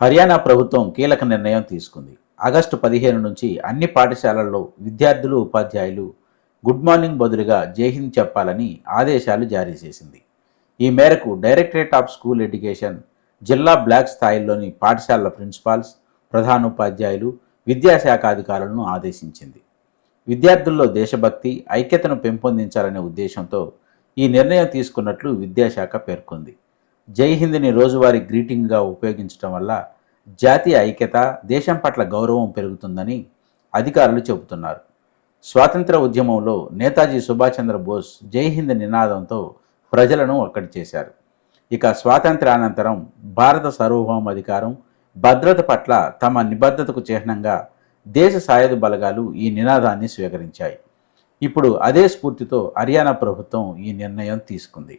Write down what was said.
హర్యానా ప్రభుత్వం కీలక నిర్ణయం తీసుకుంది. ఆగస్టు పదిహేను నుంచి అన్ని పాఠశాలల్లో విద్యార్థులు ఉపాధ్యాయులు గుడ్ మార్నింగ్ బదులుగా జైహింద్ చెప్పాలని ఆదేశాలు జారీ చేసింది. ఈ మేరకు డైరెక్టరేట్ ఆఫ్ స్కూల్ ఎడ్యుకేషన్ జిల్లా బ్లాక్ స్థాయిల్లోని పాఠశాలల ప్రిన్సిపాల్స్ ప్రధానోపాధ్యాయులు విద్యాశాఖ అధికారులను ఆదేశించింది. విద్యార్థుల్లో దేశభక్తి ఐక్యతను పెంపొందించాలనే ఉద్దేశంతో ఈ నిర్ణయం తీసుకున్నట్లు విద్యాశాఖ పేర్కొంది. జై హింద్ని రోజువారీ గ్రీటింగ్గా ఉపయోగించడం వల్ల జాతీయ ఐక్యత దేశం పట్ల గౌరవం పెరుగుతుందని అధికారులు చెబుతున్నారు. స్వాతంత్ర ఉద్యమంలో నేతాజీ సుభాష్ చంద్రబోస్ జై హింద్ నినాదంతో ప్రజలను ఒక్కటి చేశారు. ఇక స్వాతంత్ర్యానంతరం భారత సార్వభౌమాధికారం భద్రత పట్ల తమ నిబద్ధతకు చిహ్నంగా దేశ సాయుధ బలగాలు ఈ నినాదాన్ని స్వీకరించాయి. ఇప్పుడు అదే స్ఫూర్తితో హర్యానా ప్రభుత్వం ఈ నిర్ణయం తీసుకుంది.